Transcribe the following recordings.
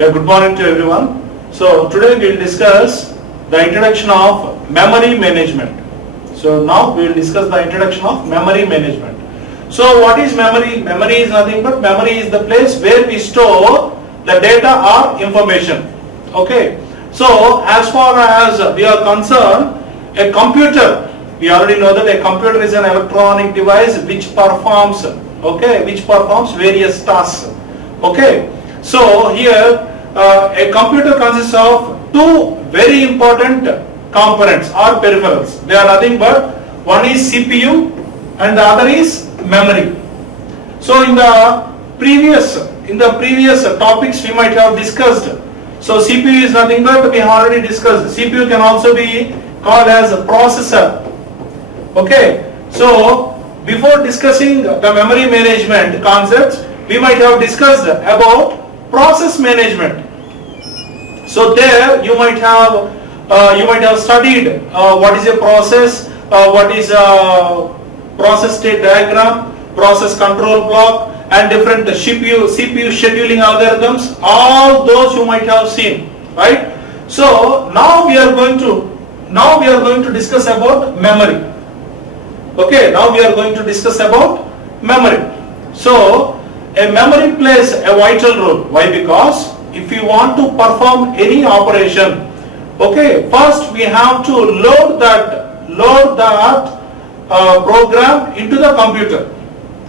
Yeah, good morning to everyone. So today we will discuss the introduction of memory management. So now we will discuss the introduction of memory management. So what is memory? Memory is nothing but memory is the place where we store the data or information. Okay. So as far as we are concerned, a computer, we already know that a computer is an electronic device which performs various tasks. Okay. So here a computer consists of two very important components or peripherals. They are nothing but one is CPU and the other is memory. So in the previous topics we might have discussed. So CPU is nothing but we have already discussed. CPU can also be called as a processor. Okay. So before discussing the memory management concepts, we might have discussed about process management. So there you might have studied what is a process, what is a process state diagram, process control block, and different CPU scheduling algorithms. All those you might have seen, right? So now we are going to discuss about memory. Okay, now we are going to discuss about memory. So a memory plays a vital role. Why? Because if you want to perform any operation, okay, first we have to load that program into the computer.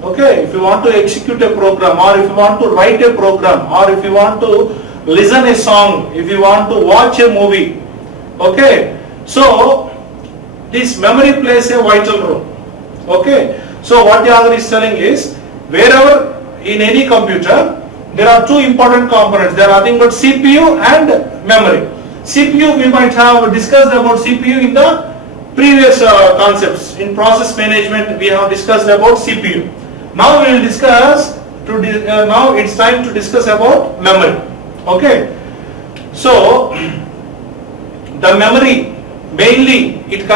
Okay, if you want to execute a program, or if you want to write a program, or if you want to listen a song, if you want to watch a movie, okay, so this memory plays a vital role. Okay, so what the author is telling is, wherever in any computer there are two important components. There are nothing but CPU and memory. CPU, we might have discussed about CPU in the previous concepts. In process management we have discussed about CPU. Now we will discuss now it's time to discuss about memory. Okay, so the memory mainly it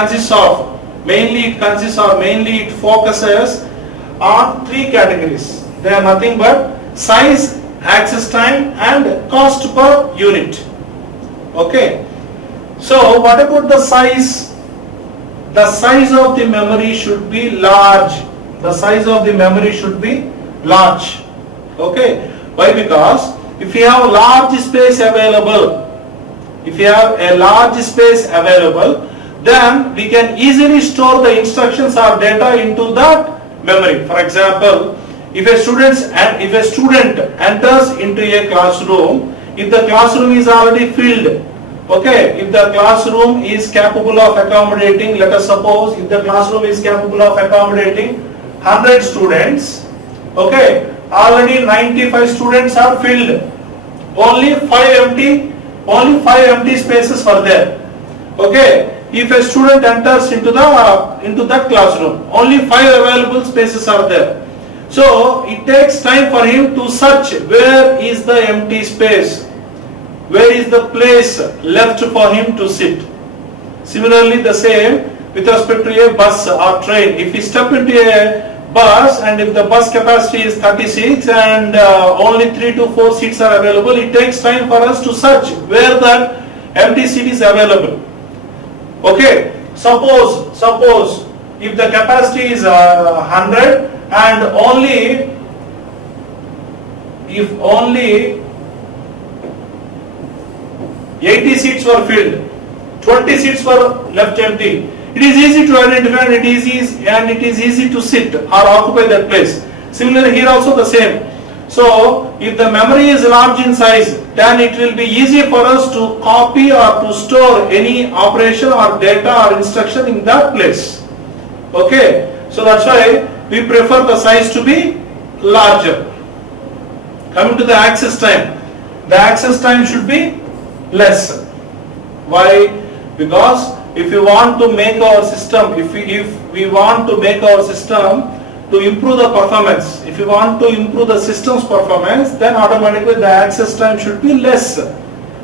focuses on three categories. They are nothing but size, access time, and cost per unit. Okay, so what about the size? The size of the memory should be large. The size of the memory should be large. Okay, why? Because if you have a large space available, then we can easily store the instructions or data into that memory. For example, if a student enters into a classroom, if the classroom is already filled, okay, if the classroom is capable of accommodating, let us suppose if the classroom is capable of accommodating 100 students, okay, already 95 students are filled, only 5 empty spaces are there. Okay, if a student enters into that classroom, only 5 available spaces are there. So it takes time for him to search where is the empty space, where is the place left for him to sit. Similarly, the same with respect to a bus or train. If we step into a bus and if the bus capacity is 36 and only 3 to 4 seats are available, it takes time for us to search where that empty seat is available. Okay, suppose if the capacity is 100 and only 80 seats were filled, 20 seats were left empty, it is easy to identify and it is easy to sit or occupy that place. Similarly, here also the same. So if the memory is large in size, then it will be easy for us to copy or to store any operation or data or instruction in that place. Okay, so that's why we prefer the size to be larger. Coming to the access time, the access time should be less. Why? Because if we want to make our system, if we want to make our system to improve the performance, if you want to improve the system's performance, then automatically the access time should be less.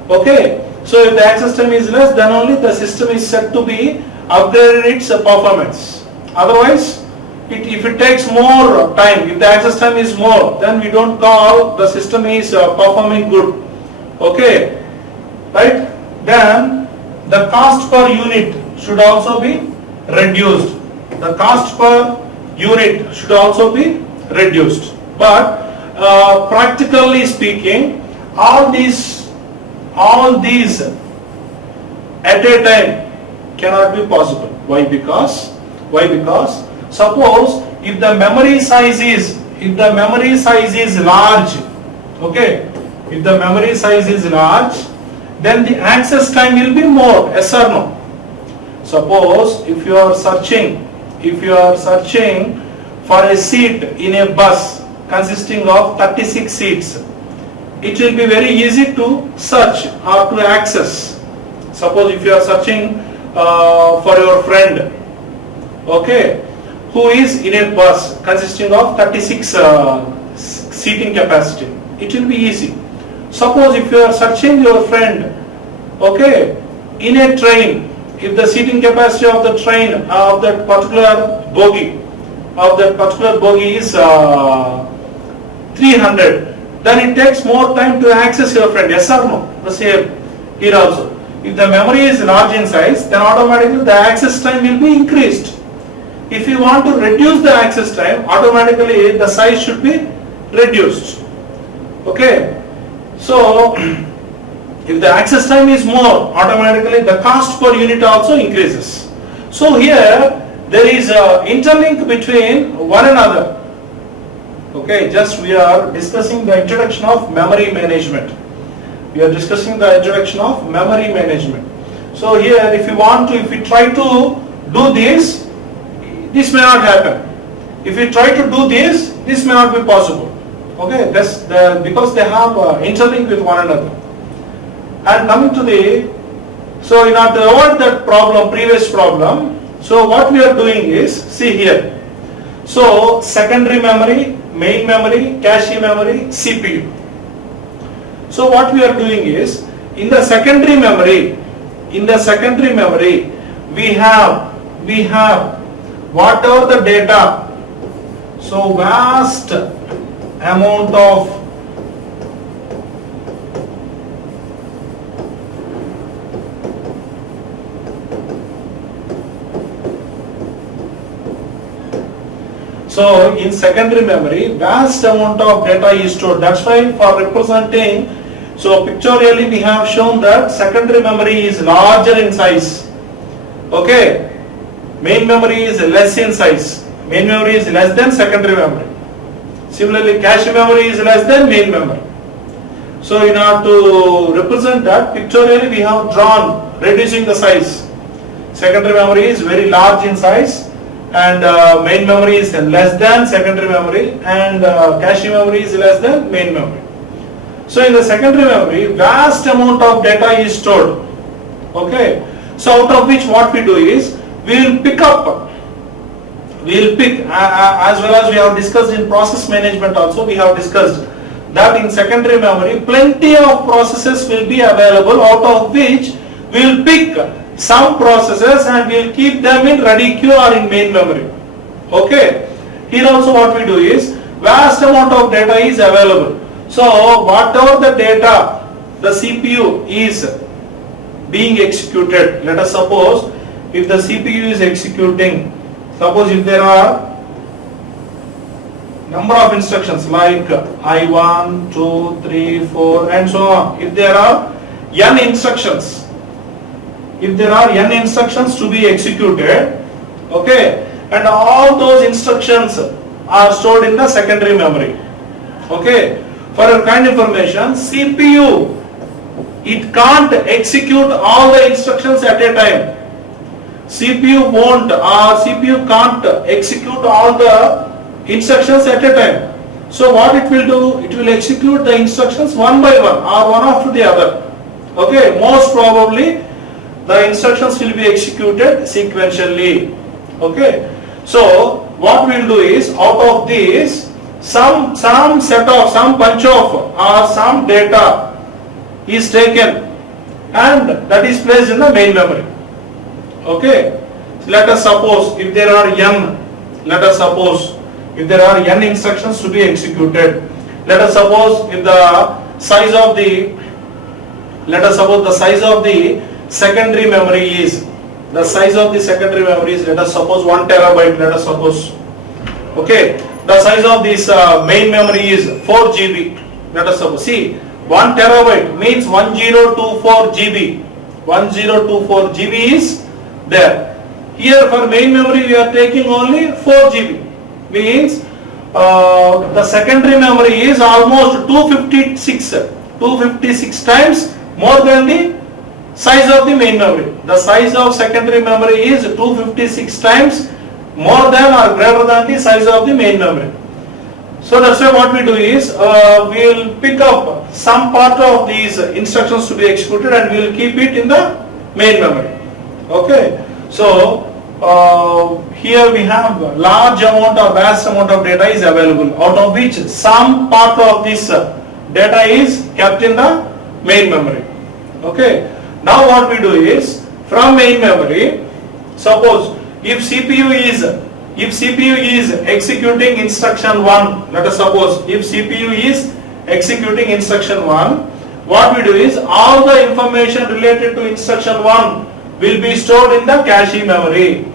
Okay, so if the access time is less, then only the system is said to be upgraded its performance. Otherwise, if it takes more time, if the access time is more, then we don't call the system is performing good. Okay, right? Then the cost per unit should also be reduced. The cost per unit should also be reduced. But practically speaking, all these at a time cannot be possible. Why? Because suppose if the memory size is large, okay, if the memory size is large, then the access time will be more. Yes or no? Suppose if you are searching for a seat in a bus consisting of 36 seats, it will be very easy to search or to access. Suppose if you are searching for your friend, okay, who is in a bus consisting of 36 seating capacity, it will be easy. Suppose if you are searching your friend, okay, in a train, if the seating capacity of the train of that particular bogie is 300, then it takes more time to access your friend. Yes or no? The same here also. If the memory is large in size, then automatically the access time will be increased. If you want to reduce the access time, automatically the size should be reduced. Okay. So if the access time is more, automatically the cost per unit also increases. So here there is a interlink between one another. Okay, just we are discussing the introduction of memory management. So here if we try to do this may not happen. If we try to do this may not be possible. Okay, because they have interlinked with one another. And coming to so in order to avoid that previous problem, so what we are doing is, see here. So secondary memory, main memory, cache memory, CPU. So what we are doing is, in the secondary memory, we have whatever the data, so vast amount of so in secondary memory, vast amount of data is stored. That's why for representing, so pictorially we have shown that secondary memory is larger in size. Okay, main memory is less in size. Main memory is less than secondary memory. Similarly, cache memory is less than main memory. So in order to represent that, pictorially we have drawn reducing the size. Secondary memory is very large in size, and main memory is less than secondary memory, and cache memory is less than main memory. So in the secondary memory, vast amount of data is stored. Okay, so out of which what we do is, we will pick as well as we have discussed in process management also, we have discussed that in secondary memory plenty of processes will be available, out of which we will pick some processes and we will keep them in ready queue or in main memory. Okay, here also what we do is, vast amount of data is available. So whatever the data the CPU is being executed, let us suppose if the CPU is executing, suppose if there are number of instructions like I1, 2, 3, 4 and so on, if there are n instructions, to be executed, okay, and all those instructions are stored in the secondary memory. Okay, for your kind information, CPU, it can't execute all the instructions at a time. CPU can't execute all the instructions at a time. So what it will do, it will execute the instructions one by one or one after the other. Okay, most probably the instructions will be executed sequentially. Okay, so what we will do is, out of this, some bunch of or some data is taken and that is placed in the main memory. Okay, so let us suppose if there are n instructions to be executed, let us suppose if the size of the let us suppose the size of the secondary memory is, let us suppose 1 terabyte, let us suppose. Okay, the size of this main memory is 4 GB, let us suppose. See, 1 terabyte means 1024 GB. 1024 GB is there. Here for main memory we are taking only 4 GB, means the secondary memory is almost 256 times more than the size of the main memory. The size of secondary memory is 256 times more than or greater than the size of the main memory. So that's why what we do is we will pick up some part of these instructions to be executed and we will keep it in the main memory. Okay, so here we have large amount or vast amount of data is available, out of which some part of this data is kept in the main memory. Okay, now what we do is from main memory, suppose if CPU is executing instruction 1, let us suppose if CPU is executing instruction 1, what we do is all the information related to instruction 1 will be stored in the cache memory.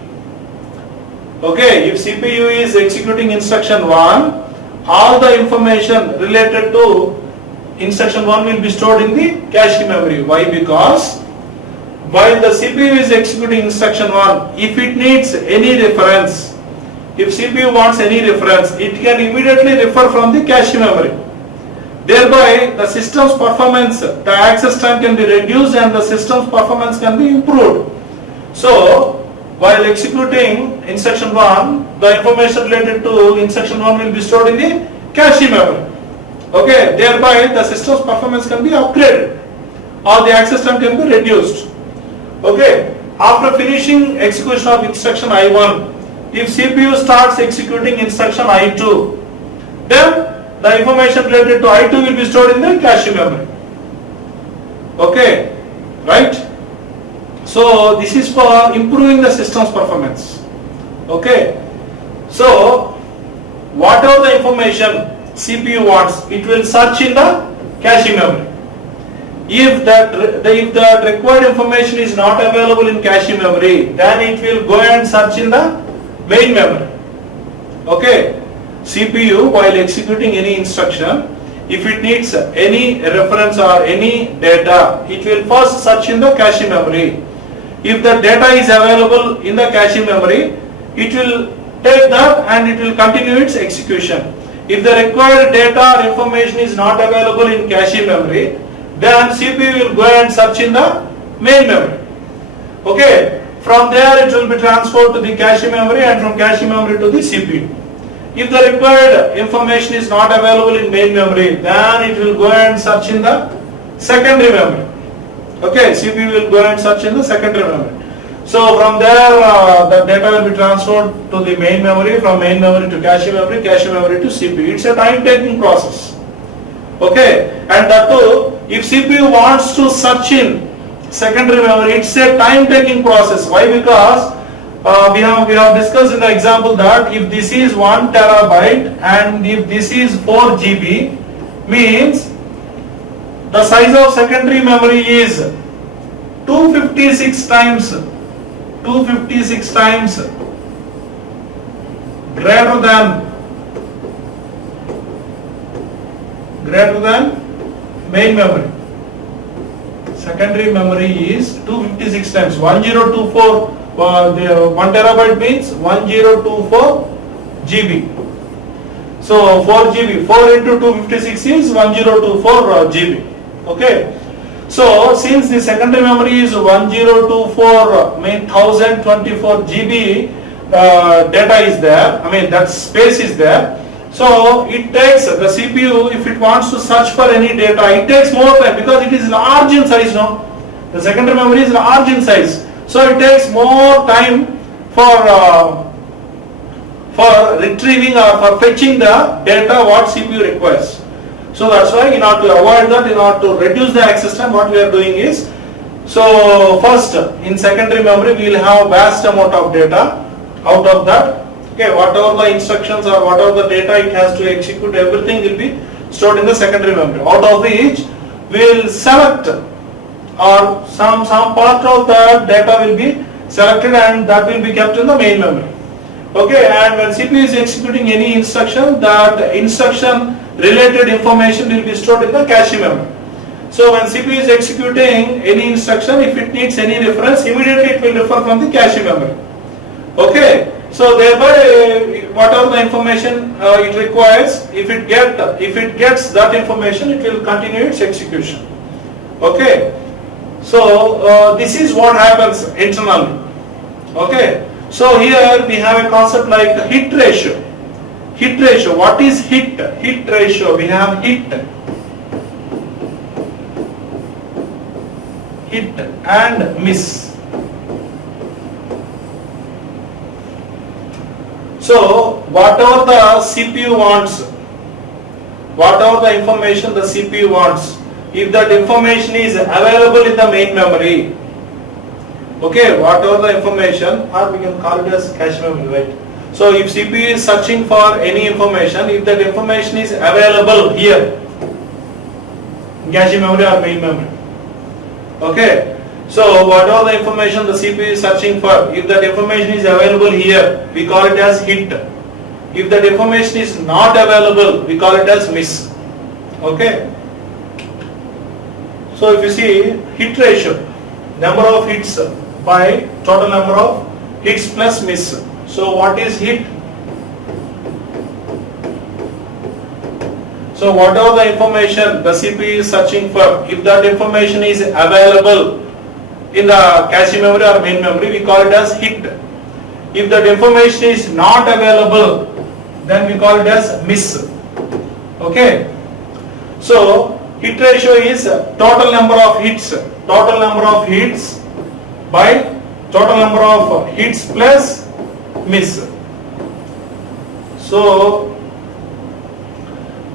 Okay, if CPU is executing instruction 1, all the information related to instruction 1 will be stored in the cache memory. Why? Because while the CPU is executing instruction 1, if it needs any reference, if CPU wants any reference, it can immediately refer from the cache memory. Thereby the system's performance, the access time can be reduced and the system's performance can be improved. So while executing instruction 1, the information related to instruction 1 will be stored in the cache memory. Okay, thereby the system's performance can be upgraded or the access time can be reduced. Okay, after finishing execution of instruction I1, if CPU starts executing instruction I2, then the information related to I2 will be stored in the cache memory. Okay, right? So this is for improving the system's performance. Okay, so whatever the information CPU wants, it will search in the cache memory. If the required information is not available in cache memory, then it will go and search in the main memory. Okay, CPU while executing any instruction, if it needs any reference or any data, it will first search in the cache memory. If the data is available in the cache memory, it will take that and it will continue its execution. If the required data or information is not available in cache memory, then CPU will go and search in the main memory. Okay, from there it will be transferred to the cache memory and from cache memory to the CPU. If the required information is not available in main memory, then it will go and search in the secondary memory. Okay, CPU will go and search in the secondary memory. So from there the data will be transferred to the main memory, from main memory to cache memory to CPU. It's a time taking process. Okay, and that too, if CPU wants to search in secondary memory, it's a time taking process. Why? Because we have discussed in the example that if this is 1 terabyte and if this is 4 GB, means the size of secondary memory is 256 times greater than main memory. Secondary memory is 256 times 1024. The 1 terabyte means 1024 GB. So 4 GB, 4 into 256 is 1024 GB. Okay. So since the secondary memory is 1024, 1024 GB data is there, that space is there. So it takes the CPU, if it wants to search for any data, it takes more time because it is large in size now. The secondary memory is large in size. So it takes more time for retrieving or for fetching the data what CPU requires. So that's why in order to avoid that, in order to reduce the access time, what we are doing is, so first in secondary memory we will have vast amount of data. Out of that, okay, whatever the instructions or whatever the data it has to execute, everything will be stored in the secondary memory. Out of which we will select or some part of the data will be selected and that will be kept in the main memory. Okay, and when CPU is executing any instruction, that instruction related information will be stored in the cache memory. So when CPU is executing any instruction, if it needs any reference, immediately it will refer from the cache memory. Okay, so thereby whatever the information it requires, if it gets that information, it will continue its execution. Okay, so this is what happens internally. Okay, so here we have a concept like hit ratio. Hit ratio. What is hit? Hit ratio. We have hit and miss. So whatever the CPU wants, whatever the information the CPU wants, if that information is available in the main memory, okay, whatever the information, or we can call it as cache memory, right? So if CPU is searching for any information, if that information is available here, cache memory or main memory, okay, so whatever the information the CPU is searching for, if that information is available here, we call it as hit. If that information is not available, we call it as miss. Okay. So if you see hit ratio, number of hits by total number of hits plus miss. So what is hit? So whatever the information the CPU is searching for, if that information is available in the cache memory or main memory, we call it as hit. If that information is not available, then we call it as miss. Okay. So hit ratio is total number of hits by total number of hits plus miss. So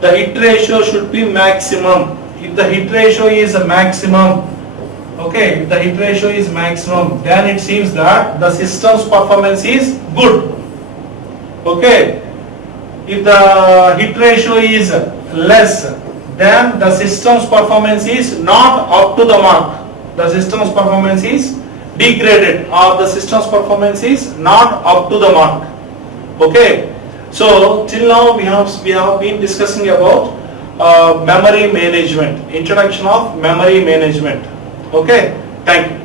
the hit ratio should be maximum. If the hit ratio is maximum, okay, if the hit ratio is maximum, then it seems that the system's performance is good. Okay. If the hit ratio is less, then the system's performance is not up to the mark. The system's performance is degraded, or the system's performance is not up to the mark. Okay. So till now we have been discussing about memory management, introduction of memory management. Okay. Thank you.